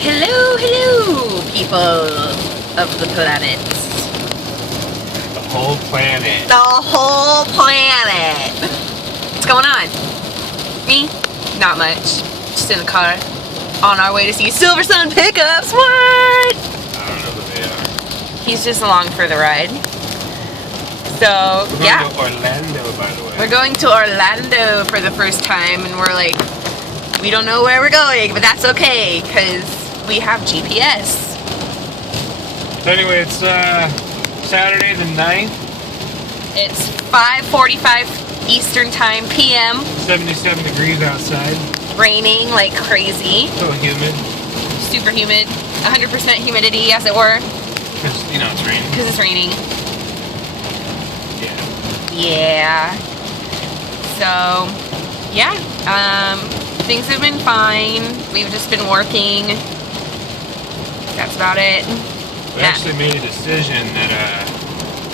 Hello, hello, people of the planet. The whole planet. The whole planet. What's going on? Me? Not much. Just in the car. On our way to see Silver Sun Pickups. What? I don't know who they are. He's just along for the ride. So, We're going to Orlando, by the way. We're going to Orlando for the first time, and we're like, we don't know where we're going, but that's okay, because we have GPS. So anyway, it's Saturday the 9th. It's 5:45 Eastern Time PM. 77 degrees outside. Raining like crazy. So humid. Super humid. 100% humidity, as it were. Because, you know, it's raining. Because it's raining. Yeah. Yeah. So, yeah. Things have been fine. We've just been working. That's about it. We actually made a decision that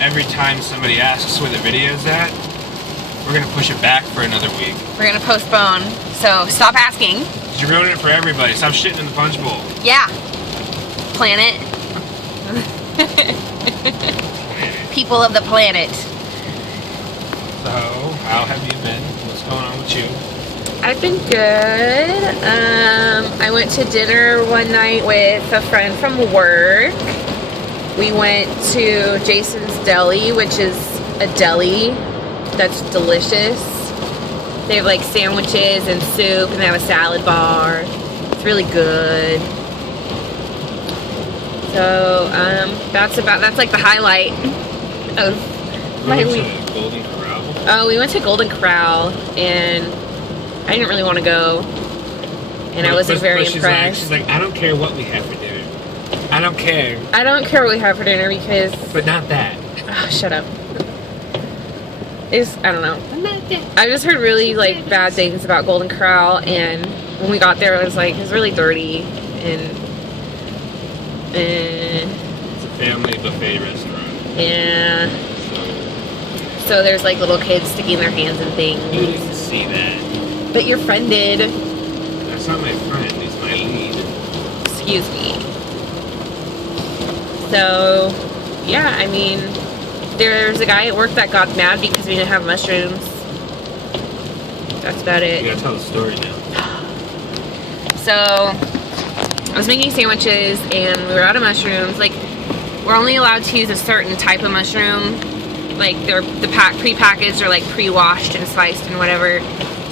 every time somebody asks where the video's at, we're going to push it back for another week. We're going to postpone. So, stop asking. You're ruining it for everybody. Stop shitting in the punch bowl. Yeah. Planet. People of the planet. So, how have you been? What's going on with you? I've been good. I went to dinner one night with a friend from work. We went to Jason's Deli, which is a deli that's delicious. They have like sandwiches and soup, and they have a salad bar. It's really good. So that's like the highlight of my week. Golden Corral. Oh, we went to Golden Corral, and I didn't really want to go, and I wasn't very impressed. She's like, I don't care what we have for dinner. I don't care. I don't care what we have for dinner because... But not that. Oh, shut up. I don't know. I just heard really, like, bad things about Golden Corral, and when we got there, it was really dirty, and... It's a family buffet restaurant. Yeah. So there's, like, little kids sticking their hands in things. You didn't see that. But your friend did. That's not my friend, he's my lead. Excuse me. So, yeah, I mean, there's a guy at work that got mad because we didn't have mushrooms. That's about it. You gotta tell the story now. So, I was making sandwiches and we were out of mushrooms. Like, we're only allowed to use a certain type of mushroom. Like, they're pre-packaged or like pre-washed and sliced and whatever.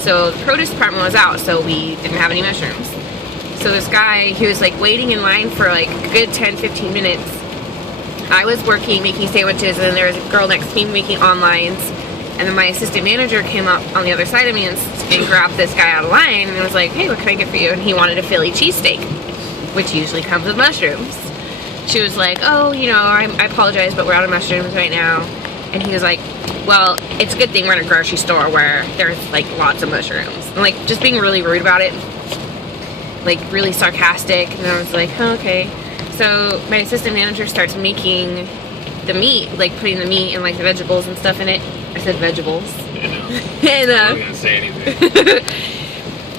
So the produce department was out, so we didn't have any mushrooms. So this guy, he was like waiting in line for like a good 10-15 minutes. I was working, making sandwiches, and then there was a girl next to me making onlines. And then my assistant manager came up on the other side of me and grabbed this guy out of line and was like, hey, what can I get for you? And he wanted a Philly cheesesteak, which usually comes with mushrooms. She was like, oh, you know, I apologize, but we're out of mushrooms right now. And he was like, well, it's a good thing we're in a grocery store where there's like lots of mushrooms. And like just being really rude about it, like really sarcastic. And I was like, oh, okay. So my assistant manager starts making the meat, like putting the meat and like the vegetables and stuff in it. I said vegetables. I know. And I'm not gonna say anything.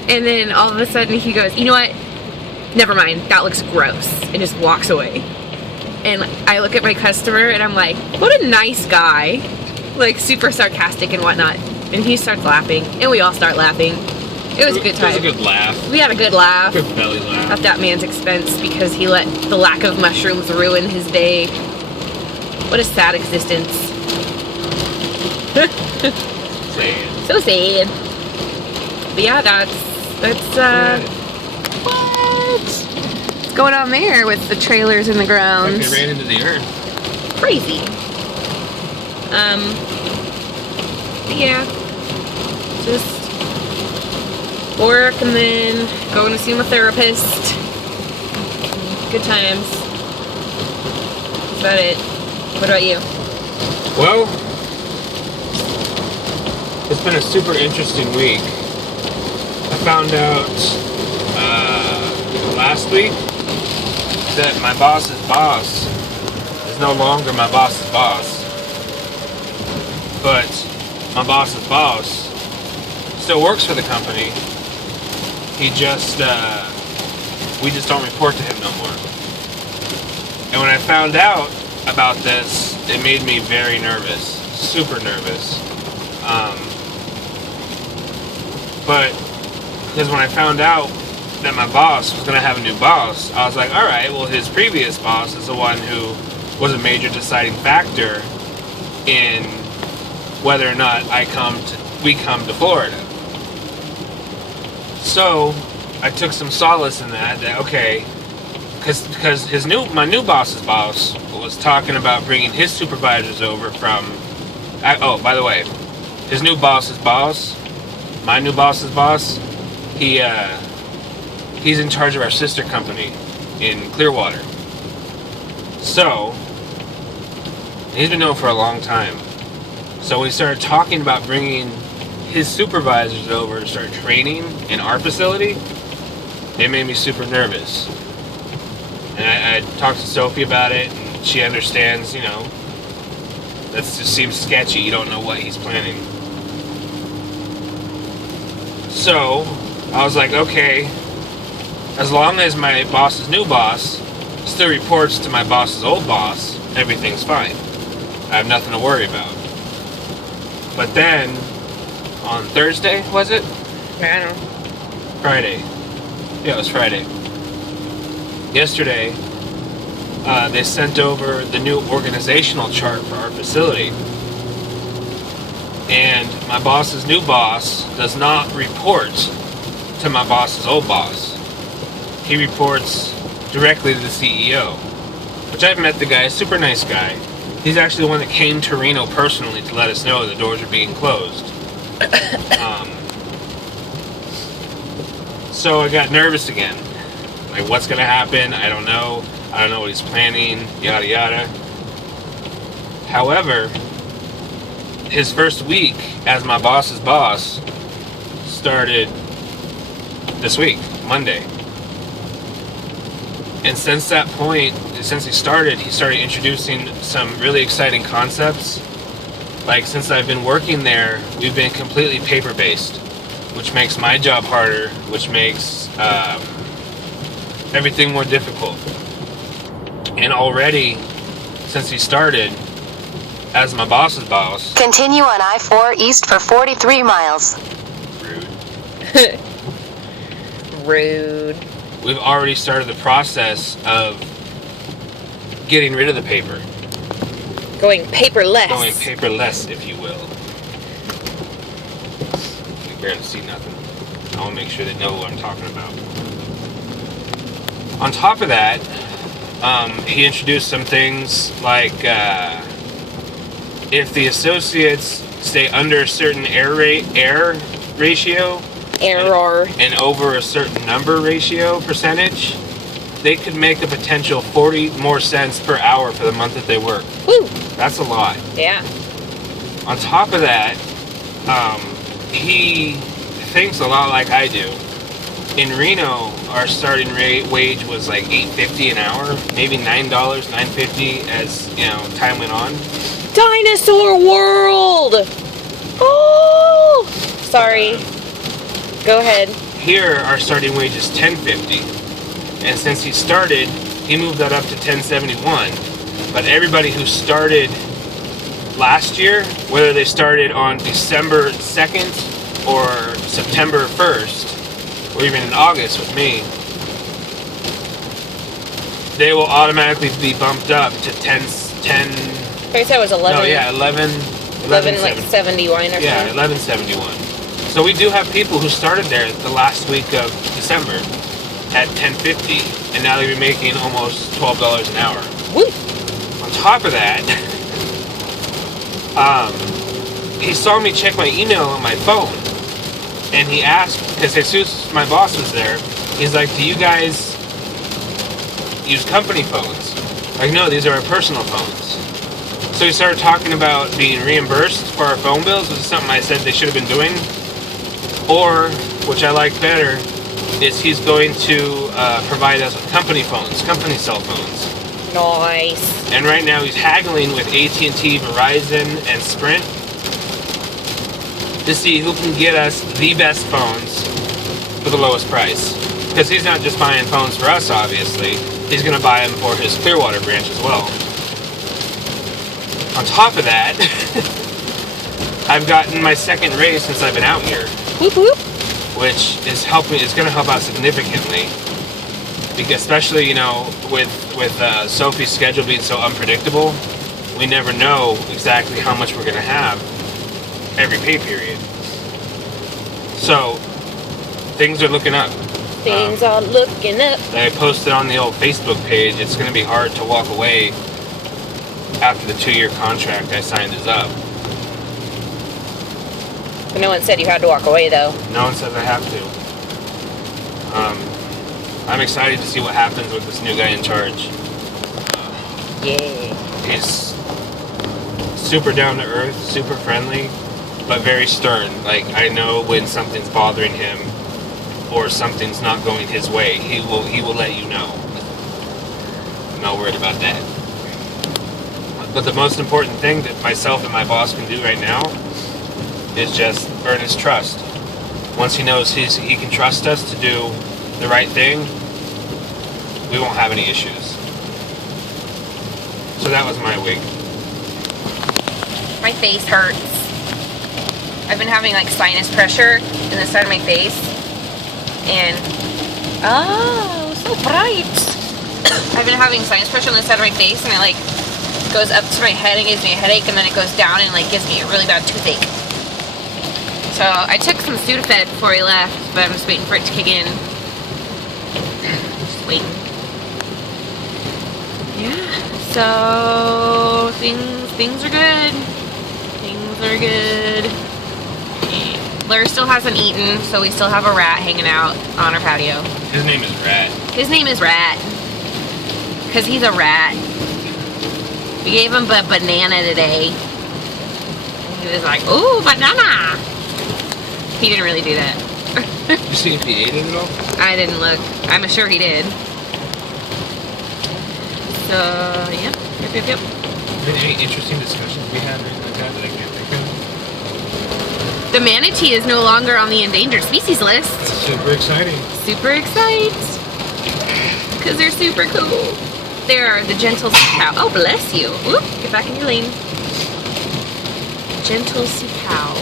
and then all of a sudden he goes, you know what? Never mind. That looks gross. And just walks away. And I look at my customer and I'm like, what a nice guy. Like super sarcastic and whatnot. And he starts laughing. And we all start laughing. It was a good time. It was a good laugh. We had a good laugh. Good belly laugh. At that man's expense because he let the lack of mushrooms ruin his day. What a sad existence. Sad. So sad. But yeah, that's what? What's going on there with the trailers in the ground? Like they ran into the earth. Crazy. But yeah, just work and then going to see my therapist. Good times. That's about it. What about you? Well, it's been a super interesting week. I found out last week that my boss's boss is no longer my boss's boss. But my boss's boss still works for the company. He just we just don't report to him no more. And when I found out about this, it made me very nervous, super nervous. But because when I found out that my boss was going to have a new boss, I was like, all right, well, his previous boss is the one who was a major deciding factor in whether or not we come to Florida. So I took some solace in that okay, because my new boss's boss was talking about bringing his supervisors over from. Oh, by the way, his new boss's boss, my new boss's boss, he's in charge of our sister company in Clearwater. So he's been known for a long time. So when he started talking about bringing his supervisors over to start training in our facility, it made me super nervous. And I talked to Sofie about it, and she understands, that just seems sketchy. You don't know what he's planning. So I was like, okay, as long as my boss's new boss still reports to my boss's old boss, everything's fine. I have nothing to worry about. But then, on Thursday, was it? I don't know. Friday. Yeah, it was Friday. Yesterday, they sent over the new organizational chart for our facility. And my boss's new boss does not report to my boss's old boss. He reports directly to the CEO, which I've met the guy, super nice guy. He's actually the one that came to Reno personally to let us know the doors are being closed. So I got nervous again. Like, what's going to happen? I don't know. I don't know what he's planning, yada yada. However, his first week as my boss's boss started this week, Monday. And since that point, since he started introducing some really exciting concepts. Like, since I've been working there, we've been completely paper-based, which makes my job harder, which makes everything more difficult. And already, since he started, as my boss's boss... Continue on I-4 East for 43 miles. Rude. Rude. We've already started the process of getting rid of the paper. Going paperless. Going paperless, if you will. You can barely see nothing. I want to make sure they know what I'm talking about. On top of that, he introduced some things like if the associates stay under a certain error ratio, and over a certain number ratio percentage, they could make a potential 40 more cents per hour for the month that they work. Woo! That's a lot. Yeah. On top of that, he thinks a lot like I do. In Reno, our starting wage was like $8.50 an hour, maybe $9, $9.50 as time went on. Dinosaur World! Oh! Sorry. Go ahead. Here, our starting wage is $10.50. And since he started, he moved that up to $10.71. But everybody who started last year, whether they started on December 2nd or September 1st, or even in August with me, they will automatically be bumped up to 10. I said it was 11. No, yeah, 11 like 71 or something. Yeah, 11.71. So we do have people who started there the last week of December at $10.50, and now they'll be making almost $12 an hour. Woo! On top of that, he saw me check my email on my phone, and he asked, because Jesus, my boss, was there, he's like, do you guys use company phones? Like, no, these are our personal phones. So he started talking about being reimbursed for our phone bills, which is something I said they should have been doing. Or, which I like better, is he's going to provide us with company phones, company cell phones. Nice. And right now he's haggling with AT&T, Verizon, and Sprint to see who can get us the best phones for the lowest price. Because he's not just buying phones for us, obviously. He's going to buy them for his Clearwater branch as well. On top of that, I've gotten my second raise since I've been out here. Whoop whoop. Which is helping. It's going to help out significantly. Because especially, you know, with Sophie's schedule being so unpredictable, we never know exactly how much we're going to have every pay period. So, things are looking up. Things are looking up. I posted on the old Facebook page, it's going to be hard to walk away after the 2-year contract I signed is up. But no one said you had to walk away, though. No one says I have to. I'm excited to see what happens with this new guy in charge. Yeah. He's super down to earth, super friendly, but very stern. Like, I know when something's bothering him or something's not going his way, he will let you know. I'm not worried about that. But the most important thing that myself and my boss can do right now is just earn his trust. Once he knows he can trust us to do the right thing, we won't have any issues. So that was my week. My face hurts. I've been having like sinus pressure in the side of my face. And oh, so bright. I've been having sinus pressure on the side of my face, and it like goes up to my head and gives me a headache, and then it goes down and like gives me a really bad toothache. So I took some Sudafed before he left, but I'm just waiting for it to kick in. Just waiting. Yeah. So things are good. Things are good. Blair still hasn't eaten, so we still have a rat hanging out on our patio. His name is Rat. His name is Rat. Because he's a rat. We gave him a banana today. He was like, ooh, banana! He didn't really do that. You see if he ate it at all? I didn't look. I'm sure he did. So, yep. Yep. Any interesting discussions we had or anything like that I can't think of? The manatee is no longer on the endangered species list. That's super exciting. Super excited. Because they're super cool. They're the gentle sea cow. Oh, bless you. Oop, get back in your lane. Gentle sea cow.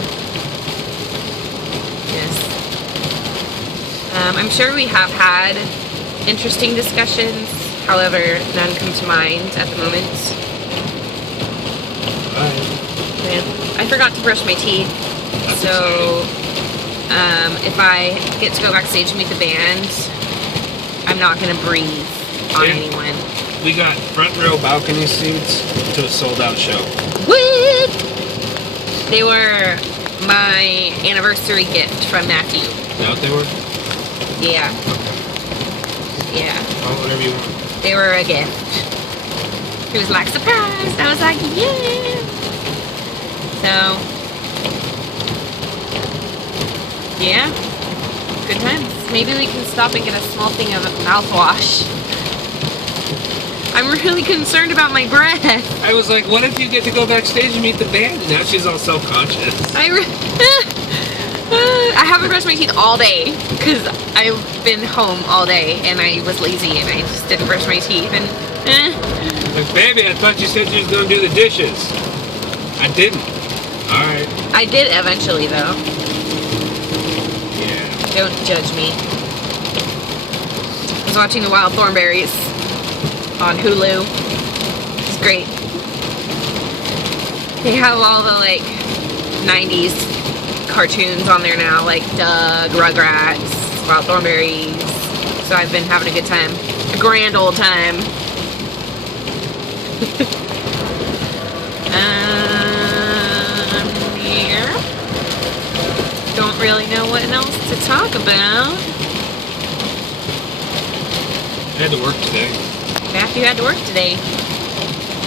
Yes. I'm sure we have had interesting discussions. However, none come to mind at the moment. Yeah. I forgot to brush my teeth. So, if I get to go backstage and meet the band, I'm not going to breathe on anyone. We got front row balcony seats to a sold out show. What? They were my anniversary gift from Matthew. Is that what they were? Yeah. Yeah. Oh, whatever you want. They were a gift. He was like, surprise! I was like, yeah! So, yeah. Good times. Maybe we can stop and get a small thing of mouthwash. I'm really concerned about my breath. I was like, what if you get to go backstage and meet the band? And now she's all self-conscious. I haven't brushed my teeth all day because I've been home all day and I was lazy and I just didn't brush my teeth and Like, baby, I thought you said you was going to do the dishes. I didn't. Alright. I did eventually though. Yeah. Don't judge me. I was watching the Wild Thornberries on Hulu. It's great. They have all the like 90s cartoons on there now, like Doug, Rugrats, Wild Thornberries. So I've been having a good time. A grand old time. Here. Don't really know what else to talk about. I had to work today. Matthew had to work today.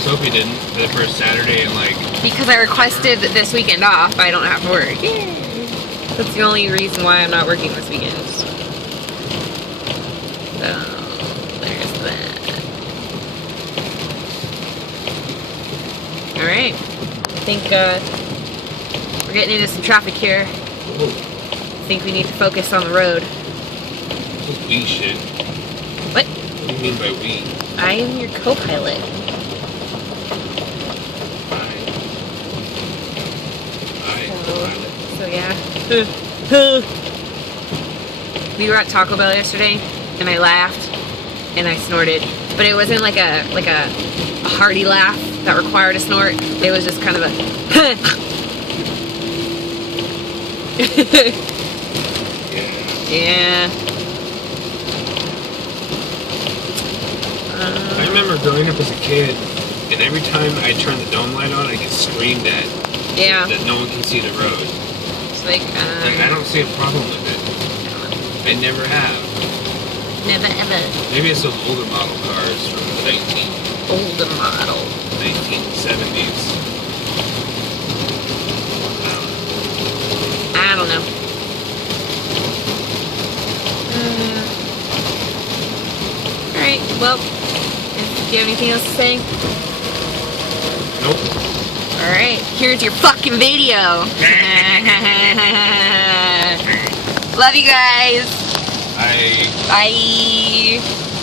Sophie didn't. For the first Saturday and like... Because I requested this weekend off, I don't have to work. Yay. That's the only reason why I'm not working this weekend. So, there's that. Alright. I think we're getting into some traffic here. I think we need to focus on the road. This we shit. What? What do you mean by we? I am your co-pilot. So yeah. We were at Taco Bell yesterday, and I laughed, and I snorted, but it wasn't like a hearty laugh that required a snort. It was just kind of a. Yeah. I remember growing up as a kid, and every time I turn the dome light on, I get screamed at Yeah. that no one can see the road. It's like, Like, I don't see a problem with it. I never have. never ever. Maybe it's those older model cars from the Older model. 1970s. I don't know. Alright, well, do you have anything else to say? Nope. Alright, here's your fucking video. Love you guys. I Bye.